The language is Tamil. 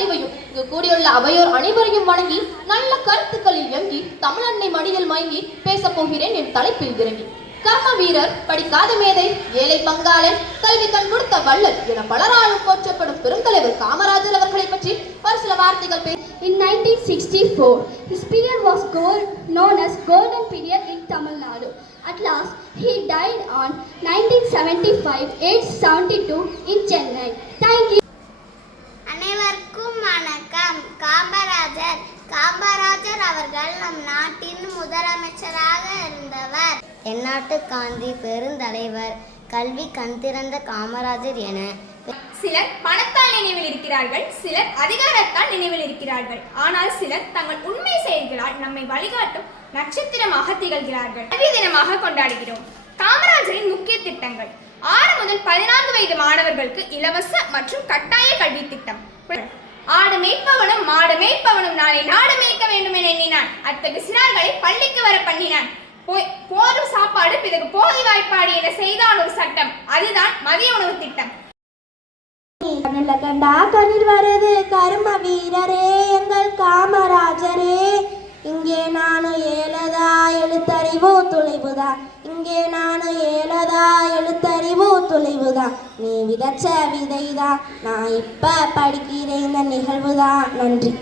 அறிவையும் இங்கு கூடியுள்ள அவையோர் அனைவரையும் வணங்கி நல்ல கருத்துக்களில் இயங்கி தமிழன்னை மடியில் மயங்கி பேசப் போகிறேன் என் தலைப்பில் இறங்கி. கர்ம வீரர், படிக்காத மேதை, ஏழை பங்காளன், கல்வி கண் கொடுத்த வள்ளல் என பலராலும் போற்றப்படும் பெருந்தலைவர் காமராஜர் அவர்களை பற்றி ஒரு சில வார்த்தைகள் பேச. In 1964, his period was known as Golden Period in Tamil Nadu. At last, he died on 1975, aged 72 in Chennai. Thank you. அனைவருக்கும் வணக்கம். காமராஜர் அவர்கள் நம் நாட்டின் முதலமைச்சராக இருந்தவர். எந்நாட்டு காந்தி பெருந்தலைவர், கல்வி கண் திறந்த காமராஜர் என சிலர் பணத்தால் நினைவில் இருக்கிறார்கள், சிலர் அதிகாரத்தால் நினைவில் இருக்கிறார்கள். ஆனால் சிலர் தங்கள் உண்மை செயல்களால் நம்மை வழிகாட்டும் நட்சத்திரமாக திகழ்கிறார்கள். கல்வி தினமாக கொண்டாடுகிறோம். காமராஜரின் முக்கிய திட்டங்கள்: 6 முதல் 14 வயது மாணவர்களுக்கு இலவச மற்றும் கட்டாய கல்வி திட்டம். ஆடு மேய்ப்பவனும் மாடு மேய்ப்பவனும் நாளை நாடு மேய்க்க வேண்டும் என எண்ணினான். அத்தகைய சிறார்களை பள்ளிக்கு வர பண்ணினான். போதும் சாப்பாடு பிறகு போதி வாய்ப்பாடு என செய்தான் ஒரு சட்டம். அதுதான் மதிய உணவு திட்டம். கண்டா கண்ணில் வருது கர்ம வீரரே எங்கள் காமராஜரே. இங்கே நானு ஏலதா எழுத்தறிவோ துளைவுதா, இங்கே நானு ஏலதா எழுத்தறிவோ துளைவுதா. நீ விதைச்ச விதைதா, நான் இப்ப படிக்கிறேன் இந்த நிகழ்வுதான். நன்றி.